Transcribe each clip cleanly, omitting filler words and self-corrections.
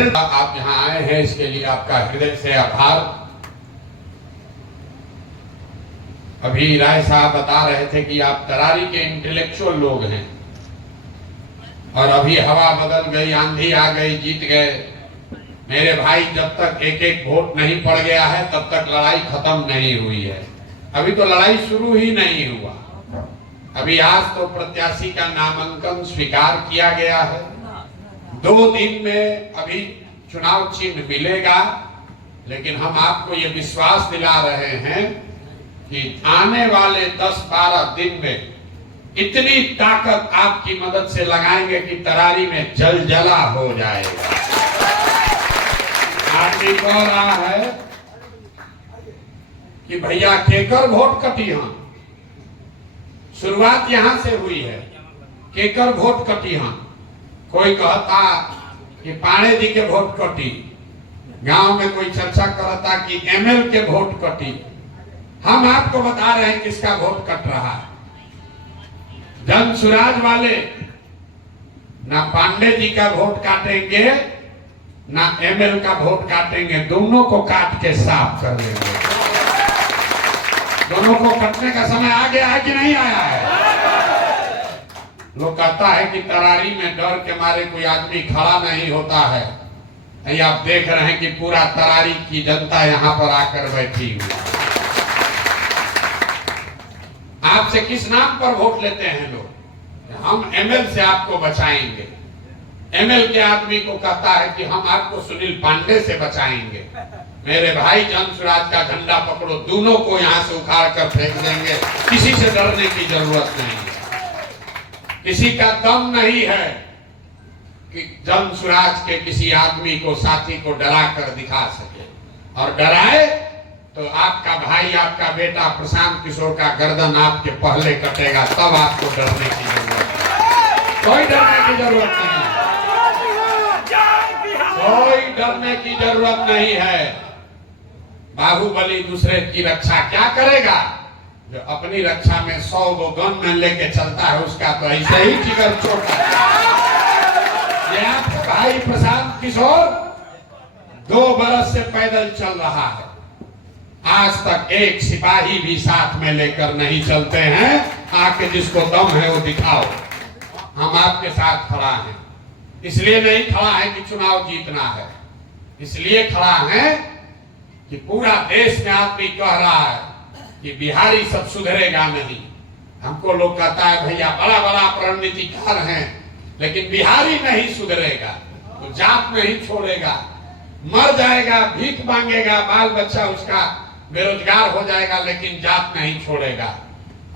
नमस्ते। आप यहाँ आए हैं इसके लिए आपका हृदय से आभार। अभी राय साहब बता रहे थे कि आप तरारी के इंटेलेक्चुअल लोग हैं और अभी हवा बदल गई, आंधी आ गई, जीत गए। मेरे भाई, जब तक एक एक वोट नहीं पड़ गया है तब तक लड़ाई खत्म नहीं हुई है। अभी तो लड़ाई शुरू ही नहीं हुआ। अभी आज तो प्रत्याशी का नामांकन स्वीकार किया गया है। 2 दिन में अभी चुनाव चिन्ह मिलेगा, लेकिन हम आपको ये विश्वास दिला रहे हैं कि आने वाले 10-12 दिन में इतनी ताकत आपकी मदद से लगाएंगे कि तरारी में जलजला हो जाएगा। आदमी कह रहा है कि भैया केकर वोट कटिहां। शुरुआत यहां से हुई है, केकर वोट कटिहां। कोई कहता कि पाणे जी के वोट कटी, गांव में कोई चर्चा करता कि एमएल के वोट कटी। हम आपको बता रहे हैं किसका वोट कट रहा है। जन सुराज वाले ना पांडे जी का वोट काटेंगे ना एमएल का वोट काटेंगे, दोनों को काट के साफ कर लेंगे। दोनों को कटने का समय आ गया है कि नहीं आया है? लोग कहता है कि तरारी में डर के मारे कोई आदमी खड़ा नहीं होता है। ये आप देख रहे हैं कि पूरा तरारी की जनता यहाँ पर आकर बैठी हुई। आपसे किस नाम पर वोट लेते हैं लोग? हम एमएल से आपको बचाएंगे। एमएल के आदमी को कहता है कि हम आपको सुनील पांडे से बचाएंगे। मेरे भाई, जन सुराज का झंडा पकड़ो, दोनों को यहाँ से उखाड़ कर फेंक देंगे। किसी से डरने की जरूरत नहीं है। किसी का दम नहीं है कि जन सुराज के किसी आदमी को, साथी को डरा कर दिखा सके। और डराए तो आपका भाई, आपका बेटा प्रशांत किशोर का गर्दन आपके पहले कटेगा, तब आपको डरने की जरूरत है। कोई डरने की जरूरत नहीं, कोई डरने की जरूरत नहीं है। बाहुबली दूसरे की रक्षा क्या करेगा? जो अपनी रक्षा में 100 वो गन में लेके चलता है, उसका तो ऐसे ही जिगर छोटा है। ये आपका भाई प्रशांत किशोर 2 बरस से पैदल चल रहा है। आज तक एक सिपाही भी साथ में लेकर नहीं चलते हैं। आके जिसको दम है वो दिखाओ। हम आपके साथ खड़ा हैं। इसलिए नहीं खड़ा है कि चुनाव जीतना है, इसलिए खड़ा है कि पूरा देश में आदमी कह रहा है कि बिहारी सब सुधरेगा नहीं। हमको लोग कहता है भैया बड़ा बड़ा रणनीतिकार हैं, लेकिन बिहारी नहीं सुधरेगा तो जात में ही छोड़ेगा, मर जाएगा, भीख मांगेगा, बाल बच्चा उसका बेरोजगार हो जाएगा, लेकिन जात नहीं छोड़ेगा।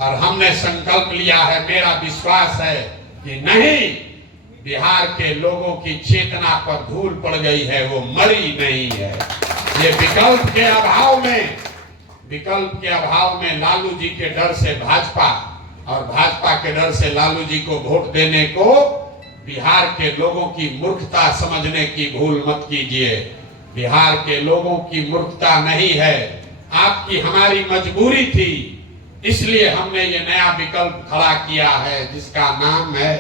और हमने संकल्प लिया है, मेरा विश्वास है कि नहीं, बिहार के लोगों की चेतना पर धूल पड़ गई है, वो मरी नहीं है। ये विकल्प के अभाव में लालू जी के डर से भाजपा और भाजपा के डर से लालू जी को वोट देने को बिहार के लोगों की मूर्खता समझने की भूल मत कीजिए। बिहार के लोगों की मूर्खता नहीं है, आपकी हमारी मजबूरी थी। इसलिए हमने ये नया विकल्प खड़ा किया है जिसका नाम है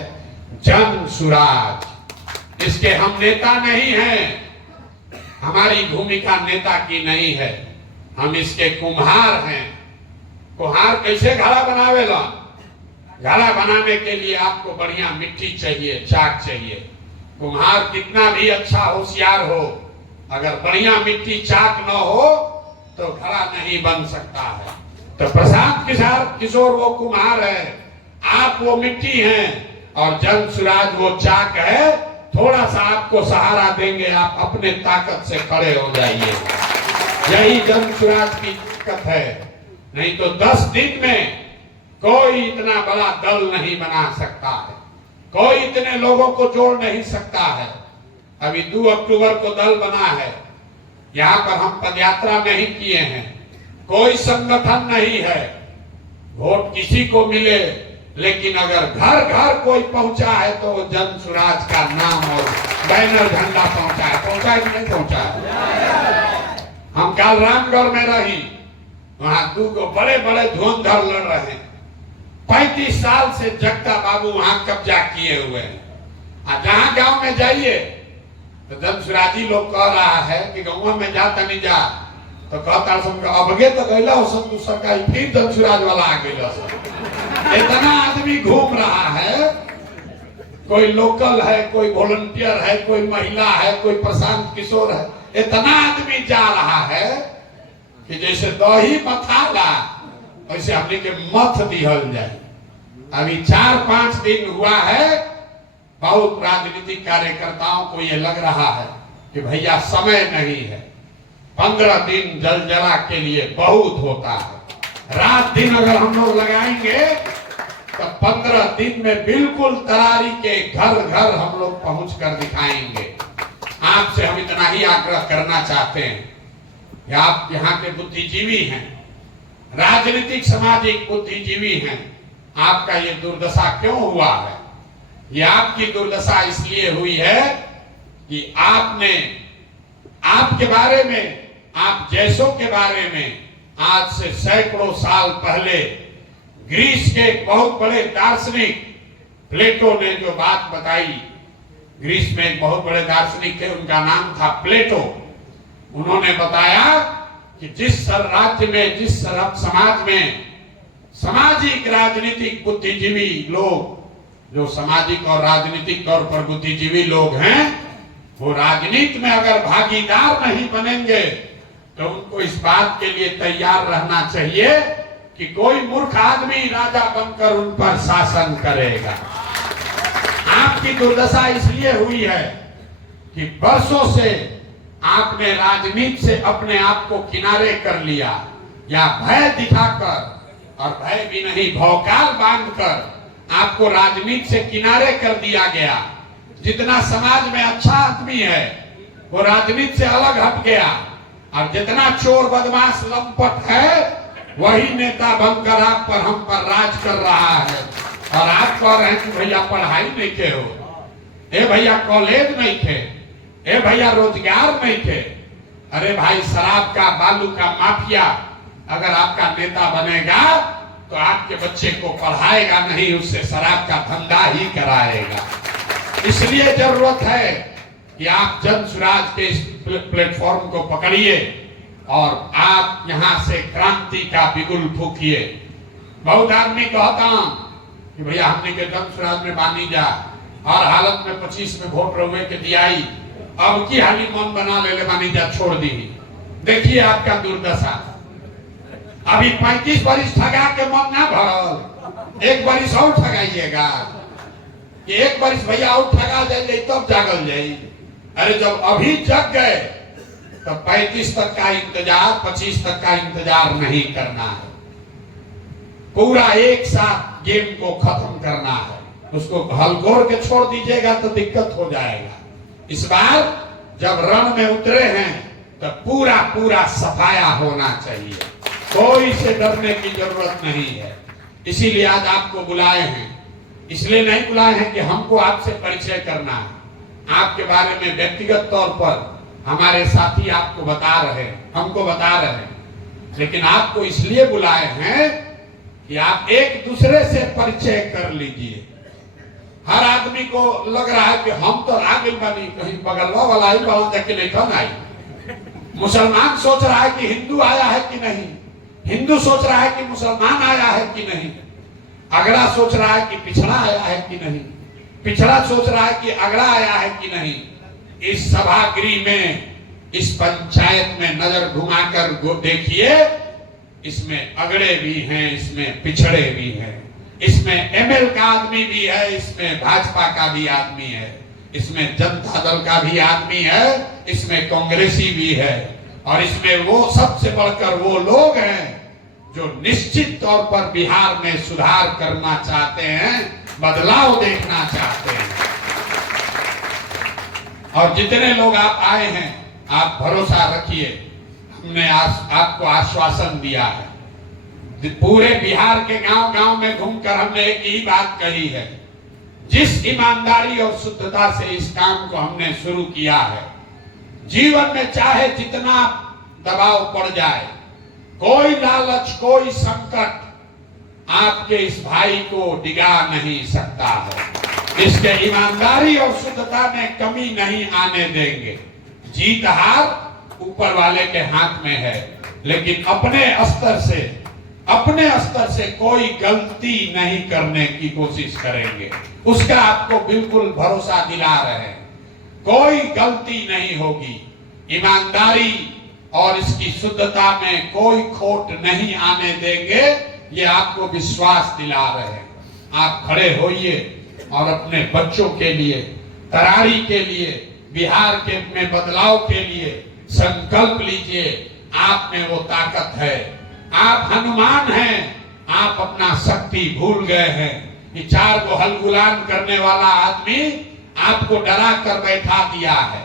जन सुराज। इसके हम नेता नहीं हैं, हमारी भूमिका नेता की नहीं है, हम इसके कुम्हार हैं। कुम्हार कैसे घड़ा बनावेला? घड़ा बनाने के लिए आपको बढ़िया मिट्टी चाहिए, चाक चाहिए। कुम्हार कितना भी अच्छा होशियार हो, अगर बढ़िया मिट्टी चाक न हो तो घड़ा नहीं बन सकता है। तो प्रशांत किशोर वो कुम्हार है, आप वो मिट्टी हैं और जन सुराज वो चाक है। थोड़ा सा आपको सहारा देंगे, आप अपने ताकत से खड़े हो जाइए। यही जन सुराज की ताकत है। नहीं तो 10 दिन में कोई इतना बड़ा दल नहीं बना सकता है, कोई इतने लोगों को जोड़ नहीं सकता है। अभी 2 अक्टूबर को दल बना है, यहाँ पर हम पदयात्रा नहीं किए हैं, कोई संगठन नहीं है। वोट किसी को मिले, लेकिन अगर घर घर कोई पहुंचा है तो वो जन सुराज का नाम और बैनर झंडा पहुंचा है कि नहीं पहुंचा है? हम कल रामगढ़ में रही, वहां 2 बड़े बड़े धुरंधर लड़ रहे हैं। 35 साल से जगता बाबू वहां कब्जा किए हुए हैं। जहां गांव में जाइए तो धनसुराजी लोग कह रहा है कि गाँव में जा तनी जा, तो कहता अबगे तो गैला हो सब दूसरा का फिर धनसुराज वाला आ गया। इतना आदमी घूम रहा है, कोई लोकल है, कोई वॉलंटियर है, कोई महिला है, कोई प्रशांत किशोर है, इतना आदमी जा रहा है कि जैसे दही मथाला वैसे हमने के मथ दिहल जाए। अभी 4-5 दिन हुआ है, बहुत राजनीतिक कार्यकर्ताओं को ये लग रहा है कि भैया समय नहीं है। 15 दिन जलजला के लिए बहुत होता है। रात दिन अगर हम लोग लगाएंगे तो 15 दिन में बिल्कुल तरारी के घर घर हम लोग पहुंच कर दिखाएंगे। आपसे हम इतना ही आग्रह करना चाहते हैं कि आप यहाँ के बुद्धिजीवी हैं, राजनीतिक सामाजिक बुद्धिजीवी हैं, आपका ये दुर्दशा क्यों हुआ है? ये आपकी दुर्दशा इसलिए हुई है कि आपने आपके बारे में, आप जैसों के बारे में आज से सैकड़ों साल पहले ग्रीस के एक बहुत बड़े दार्शनिक प्लेटो ने जो बात बताई, ग्रीस में एक बहुत बड़े दार्शनिक थे, उनका नाम था प्लेटो। उन्होंने बताया कि जिस राज्य में, जिस समाज में सामाजिक राजनीतिक बुद्धिजीवी लोग, जो सामाजिक और राजनीतिक तौर पर बुद्धिजीवी लोग हैं, वो राजनीति में अगर भागीदार नहीं बनेंगे तो उनको इस बात के लिए तैयार रहना चाहिए कि कोई मूर्ख आदमी राजा बनकर उन पर शासन करेगा। आपकी दुर्दशा इसलिए हुई है कि वर्षों से आपने राजनीति से अपने आप को किनारे कर लिया, या भय दिखाकर, और भय भी नहीं भौकाल बांधकर आपको राजनीति से किनारे कर दिया गया। जितना समाज में अच्छा आदमी है वो राजनीति से अलग हट गया, और जितना चोर बदमाश लंपट है वही नेता बनकर आप पर, हम पर राज कर रहा है। और आप कह रहे हैं कि भैया पढ़ाई नहीं थे, हो ए भैया कॉलेज नहीं थे, ए भैया रोजगार नहीं थे। अरे भाई, शराब का, बालू का माफिया अगर आपका नेता बनेगा तो आपके बच्चे को पढ़ाएगा नहीं, उससे शराब का धंधा ही कराएगा। इसलिए जरूरत है कि आप जन स्वराज के इस प्लेटफॉर्म को पकड़िए और आप यहां से क्रांति का बिगुल फूकिए। बहुत आदमी कहता हूं कि भैया हमने के जन स्वराज में बानी जा, हर हालत में 25 में वोट रहुए के दियाई, अब की हाली मन बना ले बानी जा, छोड़ दी। देखिए आपका दुर्दशा। अभी 35 बरिस ठगा के मन ना भरल, एक बरिस और ठगाइएगा कि एक बरिस भैया और ठगा जाए तब जागल जाए। अरे जब अभी जग गए तो 35 तक का इंतजार, 25 तक का इंतजार नहीं करना है। पूरा एक साथ गेम को खत्म करना है। उसको हलगोर के छोड़ दीजिएगा तो दिक्कत हो जाएगा। इस बार जब रण में उतरे हैं तो पूरा पूरा सफाया होना चाहिए, कोई से डरने की जरूरत नहीं है। इसीलिए आज आपको बुलाए हैं। इसलिए नहीं बुलाए हैं कि हमको आपसे परिचय करना है, आपके बारे में व्यक्तिगत तौर पर हमारे साथी आपको बता रहे हैं, हमको बता रहे हैं, लेकिन आपको इसलिए बुलाए हैं कि आप एक दूसरे से परिचय कर लीजिए। हर आदमी को लग रहा है कि हम तो आगे बनी, कहीं बगलवा वाला ही बड़ा देखे नहीं कौन आई। मुसलमान सोच रहा है कि हिंदू आया है कि नहीं, हिंदू सोच रहा है कि मुसलमान आया है कि नहीं, अगला सोच रहा है कि पिछड़ा आया है कि नहीं, पिछड़ा सोच रहा है कि अगला आया है कि नहीं। इस सभागृह में, इस पंचायत में नजर घुमाकर देखिए, इसमें अगड़े भी हैं, इसमें पिछड़े भी हैं, इसमें एमएल का आदमी भी है, इसमें भाजपा का भी आदमी है, इसमें जनता दल का भी आदमी है, इसमें कांग्रेसी भी है, और इसमें वो सबसे बढ़कर वो लोग हैं जो निश्चित तौर पर बिहार में सुधार करना चाहते हैं, बदलाव देखना चाहते हैं। और जितने लोग आप आए हैं, आप भरोसा रखिए, हमने आपको आश्वासन दिया है। पूरे बिहार के गांव-गांव में घूमकर हमने एक ही बात कही है, जिस ईमानदारी और शुद्धता से इस काम को हमने शुरू किया है, जीवन में चाहे जितना दबाव पड़ जाए, कोई लालच, कोई संकट आपके इस भाई को डिगा नहीं सकता है। इसके ईमानदारी और शुद्धता में कमी नहीं आने देंगे। जीत हार ऊपर वाले के हाथ में है, लेकिन अपने स्तर से कोई गलती नहीं करने की कोशिश करेंगे। उसका आपको बिल्कुल भरोसा दिला रहे हैं, कोई गलती नहीं होगी। ईमानदारी और इसकी शुद्धता में कोई खोट नहीं आने देंगे, ये आपको विश्वास दिला रहे हैं। आप खड़े होइए और अपने बच्चों के लिए, तरारी के लिए, बिहार के में बदलाव के लिए संकल्प लीजिए। आप में वो ताकत है, आप हनुमान हैं। आप अपना शक्ति भूल गए हैं। ये 4 को हलगुलान करने वाला आदमी आपको डरा कर बैठा दिया है।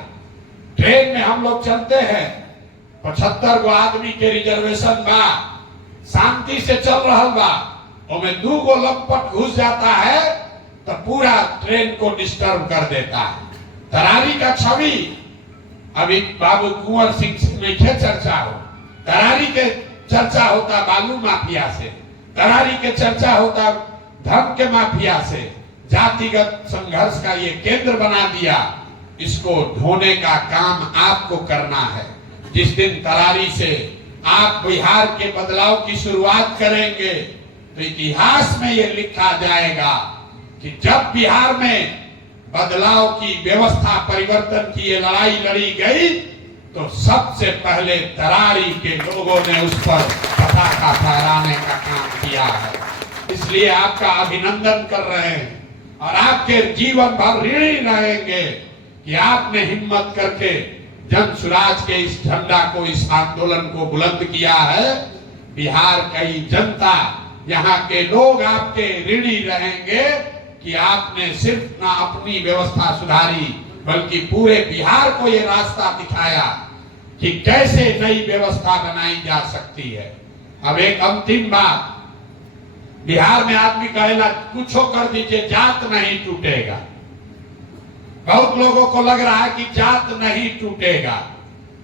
ट्रेन में हम लोग चलते हैं, 75 गो आदमी के रिजर्वेशन बा, शांति से चल रहा बा, और 2 गो लंपट घुस जाता है तो पूरा ट्रेन को डिस्टर्ब कर देता है। तरारी का छवि अभी बाबू कुंवर सिंह में चर्चा हो, तरारी के चर्चा होता बालू माफिया से, तरारी के चर्चा होता धर्म के माफिया से। जातिगत संघर्ष का ये केंद्र बना दिया। इसको ढोने का काम आपको करना है। जिस दिन तरारी से आप बिहार के बदलाव की शुरुआत करेंगे तो इतिहास में ये लिखा जाएगा कि जब बिहार में बदलाव की व्यवस्था परिवर्तन की ये लड़ाई लड़ी गई तो सबसे पहले तरारी के लोगों ने उस पर पताका फहराने का काम किया है। इसलिए आपका अभिनंदन कर रहे हैं और आपके जीवन भर ऋणी रहेंगे कि आपने हिम्मत करके जन सुराज के इस झंडा को, इस आंदोलन को बुलंद किया है। बिहार की जनता, यहाँ के लोग आपके ऋणी रहेंगे कि आपने सिर्फ ना अपनी व्यवस्था सुधारी बल्कि पूरे बिहार को ये रास्ता दिखाया कि कैसे नई व्यवस्था बनाई जा सकती है। अब एक अंतिम बात, बिहार में आदमी कहेला कुछ कर दीजिए, जात नहीं टूटेगा। बहुत लोगों को लग रहा है कि जात नहीं टूटेगा।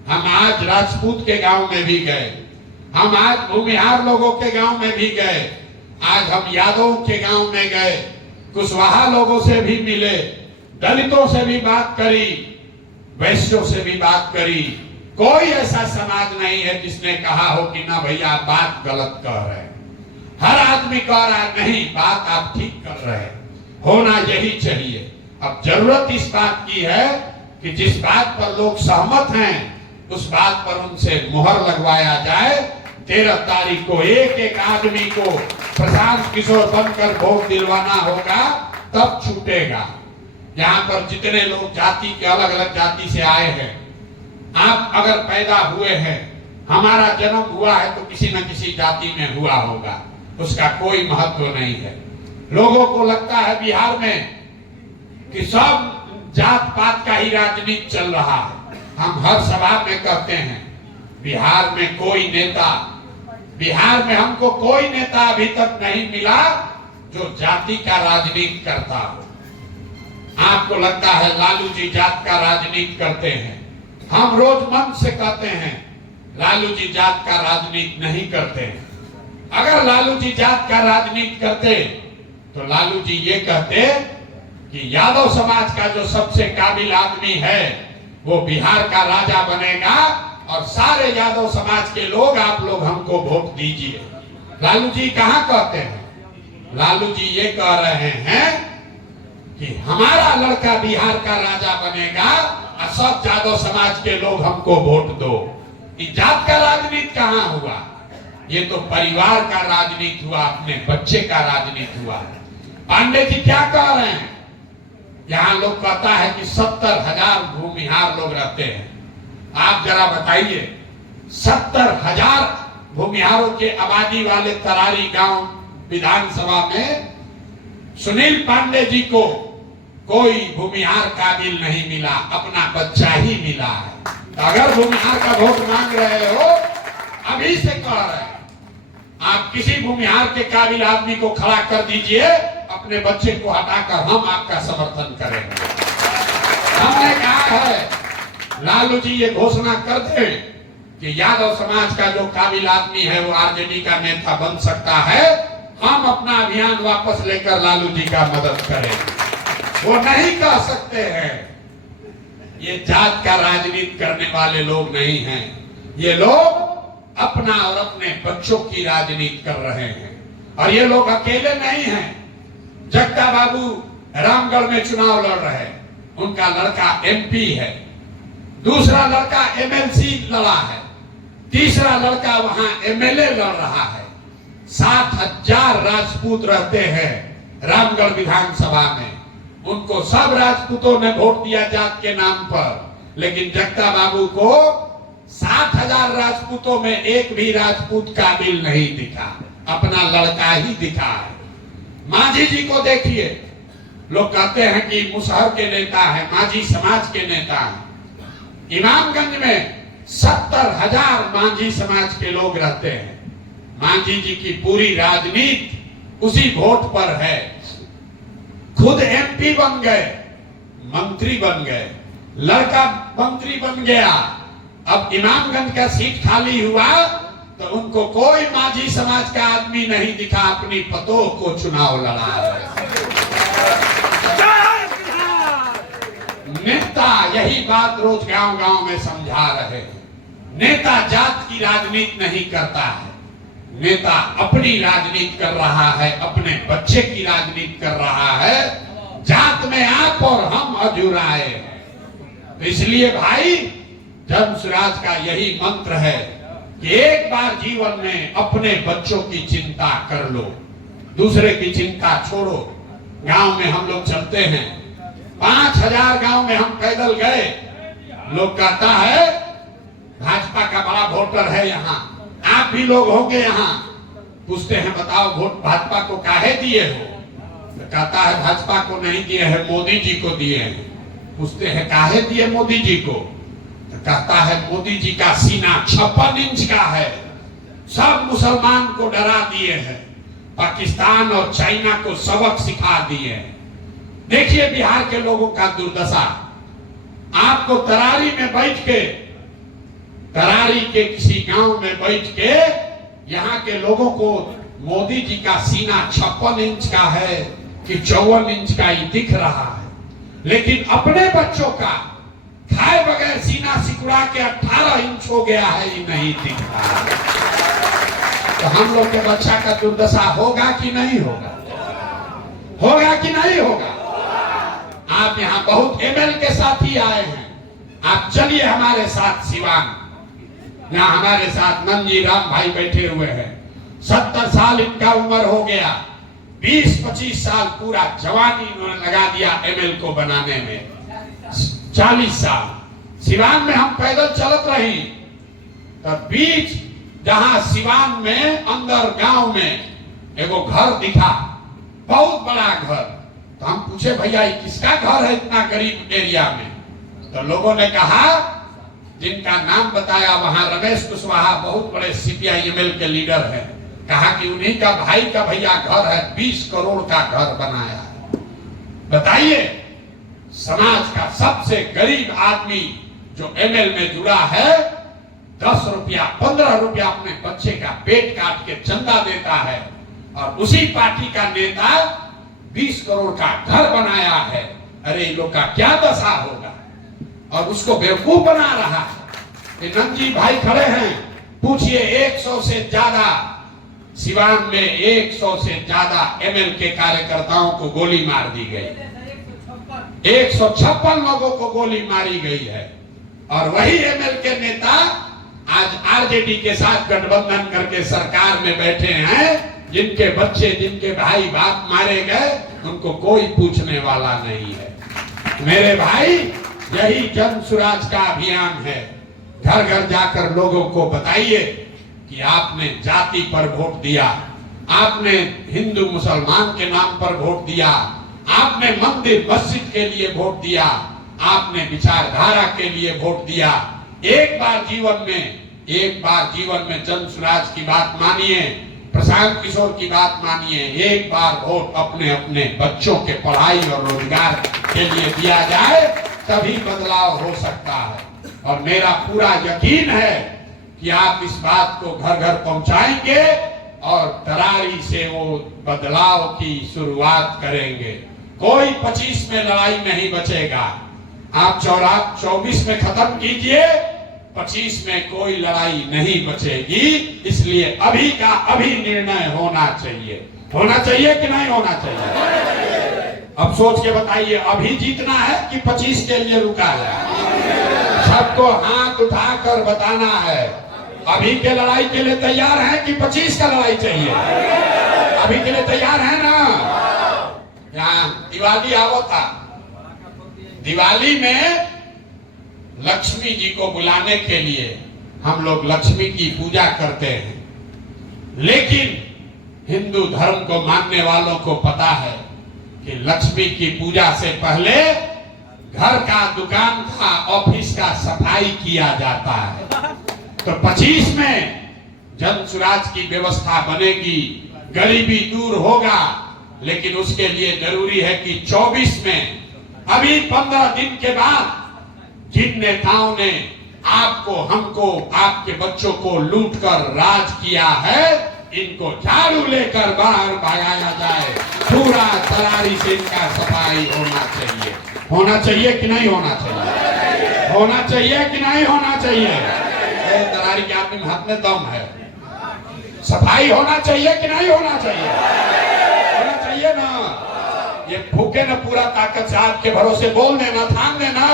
हम आज राजपूत के गांव में भी गए, हम आज भूमिहार लोगों के गांव में भी गए, आज हम यादव के गांव में गए, कुशवाहा लोगों से भी मिले, दलितों से भी बात करी, वैश्यों से भी बात करी। कोई ऐसा समाज नहीं है जिसने कहा हो कि ना भैया बात गलत कह रहे हैं। हर आदमी कह रहा है नहीं, बात आप ठीक कर रहे हैं, होना यही चाहिए। अब जरूरत इस बात की है कि जिस बात पर लोग सहमत हैं उस बात पर उनसे मुहर लगवाया जाए। 13 तारीख को एक एक आदमी को प्रशांत किशोर बनकर वोट दिलवाना होगा, तब छूटेगा। यहाँ पर जितने लोग जाति के अलग अलग जाति से आए हैं, आप अगर पैदा हुए हैं, हमारा जन्म हुआ है तो किसी न किसी जाति में हुआ होगा, उसका कोई महत्व नहीं है। लोगों को लगता है बिहार में कि सब जात पात का ही राजनीति चल रहा है। हम हर सभा में कहते हैं बिहार में कोई नेता, बिहार में हमको कोई नेता अभी तक नहीं मिला जो जाति का राजनीति करता हो। आपको लगता है लालू जी जात का राजनीति करते हैं, हम रोज मन से कहते हैं लालू जी जात का राजनीति नहीं करते हैं। अगर लालू जी जात का राजनीति करते तो लालू जी ये कहते कि यादव समाज का जो सबसे काबिल आदमी है वो बिहार का राजा बनेगा और सारे यादव समाज के लोग, आप लोग हमको वोट दीजिए। लालू जी कहाँ कहते हैं? लालू जी ये कह रहे हैं कि हमारा लड़का बिहार का राजा बनेगा और सब यादव समाज के लोग हमको वोट दो। ये जात का राजनीति कहाँ हुआ? ये तो परिवार का राजनीति हुआ, अपने बच्चे का राजनीति हुआ। पांडे जी क्या कह रहे हैं? यहाँ लोग कहता है कि 70,000 भूमिहार लोग रहते हैं। आप जरा बताइए, 70,000 भूमिहारों के आबादी वाले तरारी गांव विधानसभा में सुनील पांडे जी को कोई भूमिहार काबिल नहीं मिला, अपना बच्चा ही मिला है। तो अगर भूमिहार का वोट मांग रहे हो, अभी से कह रहे हैं, आप किसी भूमिहार के काबिल आदमी को खड़ा कर दीजिए, अपने बच्चे को हटाकर हम आपका समर्थन करेंगे। हमने कहा है लालू जी ये घोषणा कर दें कि यादव समाज का जो काबिल आदमी है वो आरजेडी का नेता बन सकता है, हम अपना अभियान वापस लेकर लालू जी का मदद करेंगे। वो नहीं कह सकते हैं। ये जात का राजनीति करने वाले लोग नहीं हैं। ये लोग अपना और अपने बच्चों की राजनीति कर रहे हैं। और ये लोग अकेले नहीं हैं। जगदा बाबू रामगढ़ में चुनाव लड़ रहे हैं, उनका लड़का एमपी है, दूसरा लड़का एमएलसी लड़ा है, तीसरा लड़का वहां एमएलए लड़ रहा है। 7,000 राजपूत रहते हैं रामगढ़ विधानसभा में। उनको सब राजपूतों ने वोट दिया जात के नाम पर, लेकिन जगदा बाबू को 7,000 राजपूतों में एक भी राजपूत काबिल नहीं दिखा, अपना लड़का ही दिखा है। मांझी जी को देखिए, लोग कहते हैं कि मुसहर के नेता है, मांझी समाज के नेता है। इमामगंज में 70,000 मांझी समाज के लोग रहते हैं। मांझी जी की पूरी राजनीति उसी वोट पर है। खुद एमपी बन गए, मंत्री बन गए, लड़का मंत्री बन गया। अब इमामगंज का सीट खाली हुआ तो उनको कोई मांझी समाज का आदमी नहीं दिखा, अपनी पतों को चुनाव लड़ा है। नेता यही बात रोज गांव गांव में समझा रहे हैं। नेता जात की राजनीति नहीं करता है, नेता अपनी राजनीति कर रहा है, अपने बच्चे की राजनीति कर रहा है। जात में आप और हम अधूराए हैं। तो इसलिए भाई, जन स्वराज का यही मंत्र है कि एक बार जीवन में अपने बच्चों की चिंता कर लो, दूसरे की चिंता छोड़ो। गांव में हम लोग चलते हैं, 5,000 गांव में हम पैदल गए। लोग कहता है भाजपा का बड़ा वोटर है यहाँ, आप भी लोग होंगे यहाँ। पूछते हैं बताओ वोट भाजपा को काहे दिए हो? तो कहता है भाजपा को नहीं दिए हैं, मोदी जी को दिए हैं। पूछते हैं काहे दिए मोदी जी को? तो कहता है मोदी जी का सीना 56 इंच का है, सब मुसलमान को डरा दिए हैं, पाकिस्तान और चाइना को सबक सिखा दिए हैं। देखिए बिहार के लोगों का दुर्दशा। आपको तरारी में बैठ के, तरारी के किसी गांव में बैठ के यहाँ के लोगों को मोदी जी का सीना 56 इंच का है कि 54 इंच का ही दिख रहा है, लेकिन अपने बच्चों का खाए बगैर सीना सिकुड़ा के 18 इंच हो गया है, ये नहीं दिख रहा है। तो हम लोग के बच्चा का दुर्दशा होगा कि नहीं होगा? होगा कि नहीं होगा? आप यहाँ बहुत एमएल के साथ ही आए हैं, आप चलिए हमारे साथ सिवान। यहाँ हमारे साथ नंजी राम भाई बैठे हुए हैं। 70 साल इनका उम्र हो गया, 20-25 साल पूरा जवानी इन्होंने लगा दिया एमएल को बनाने में। 40 साल सिवान में हम पैदल चलत रही, तब बीच जहां सिवान में अंदर गांव में एगो घर दिखा, बहुत बड़ा घर। तो हम पूछे भैया ये किसका घर है इतना गरीब एरिया में? तो लोगों ने कहा, जिनका नाम बताया वहां रमेश कुशवाहा बहुत बड़े सीपीआईएमएल के लीडर हैं, कहा कि उन्हीं का भाई का भैया घर है, 20 करोड़ का घर बनाया है। बताइए, समाज का सबसे गरीब आदमी जो एमएल में जुड़ा है 10 रुपया 15 रुपया अपने बच्चे का पेट काट के चंदा देता है, और उसी पार्टी का नेता 20 करोड़ का घर बनाया है। अरे इन लोग का क्या दशा होगा? और उसको बेवकूफ बना रहा है। नंजी भाई खड़े हैं, पूछिए 100 से ज्यादा सिवान में 100 से ज्यादा एमएल के कार्यकर्ताओं को गोली मार दी गई, 156 लोगों को गोली मारी गई है। और वही एमएल के नेता आज आरजेडी के साथ गठबंधन करके सरकार में बैठे हैं। जिनके बच्चे, जिनके भाई बाप मारे गए, उनको कोई पूछने वाला नहीं है। मेरे भाई, यही जन स्वराज का अभियान है। घर घर जाकर लोगों को बताइए कि आपने जाति पर वोट दिया, आपने हिंदू मुसलमान के नाम पर वोट दिया, आपने मंदिर मस्जिद के लिए वोट दिया, आपने विचारधारा के लिए वोट दिया। एक बार जीवन में जन स्वराज की बात मानिए, प्रशांत किशोर की बात मानिए। एक बार वोट अपने अपने बच्चों के पढ़ाई और रोजगार के लिए दिया जाए, तभी बदलाव हो सकता है। और मेरा पूरा यकीन है कि आप इस बात को घर घर पहुंचाएंगे और तरारी से वो बदलाव की शुरुआत करेंगे। कोई 25 में लड़ाई नहीं बचेगा। आप 24 में खत्म कीजिए, 25 में कोई लड़ाई नहीं बचेगी। इसलिए अभी का अभी निर्णय होना चाहिए। होना चाहिए कि नहीं होना चाहिए? अब सोच के बताइए, अभी जीतना है कि 25 के लिए रुका है? सबको हाथ उठाकर बताना है, अभी के लड़ाई के लिए तैयार है कि 25 का लड़ाई चाहिए? अभी के लिए तैयार है ना? यहाँ दिवाली आवो था, दिवाली में लक्ष्मी जी को बुलाने के लिए हम लोग लक्ष्मी की पूजा करते हैं। लेकिन हिंदू धर्म को मानने वालों को पता है कि लक्ष्मी की पूजा से पहले घर का, दुकान का, ऑफिस का सफाई किया जाता है। तो 25 में जन सुराज की व्यवस्था बनेगी, गरीबी दूर होगा। लेकिन उसके लिए जरूरी है कि 24 में, अभी 15 दिन के बाद जिन नेताओं ने आपको, हमको, आपके बच्चों को लूट कर राज किया है, इनको झाड़ू लेकर बाहर भगाया जाए। पूरा तरारी से इनका सफाई होना चाहिए। होना चाहिए कि नहीं होना चाहिए? होना चाहिए कि नहीं होना चाहिए? तरारी के आदमी में हाथ में दम है। सफाई होना चाहिए कि नहीं होना चाहिए? होना चाहिए ना। ये फूके ना पूरा ताकत से आपके भरोसे बोल देना, थाम देना,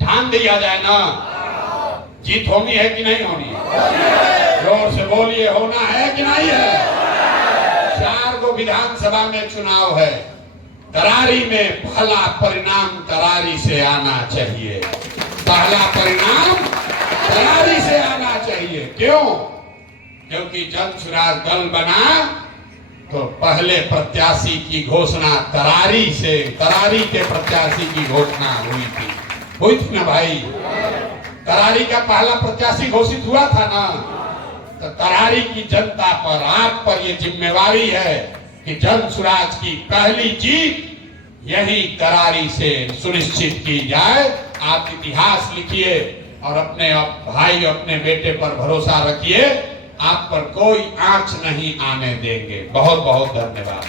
ठान दिया जाए ना। जीत होनी है कि नहीं होनी? जोर से बोलिए, होना है कि नहीं है? 4 गो विधानसभा में चुनाव है। तरारी में पहला परिणाम तरारी से आना चाहिए। पहला परिणाम तरारी से आना चाहिए। क्यों? क्योंकि जन सुराज दल बना तो पहले प्रत्याशी की घोषणा तरारी से, तरारी के प्रत्याशी की घोषणा हुई थी ना भाई? तरारी का पहला प्रत्याशी घोषित हुआ था ना। तो तरारी की जनता पर, आप पर यह जिम्मेवारी है कि जन सुराज की पहली जीत यही तरारी से सुनिश्चित की जाए। आप इतिहास लिखिए और अपने भाई, अपने बेटे पर भरोसा रखिए। आप पर कोई आंच नहीं आने देंगे। बहुत बहुत धन्यवाद।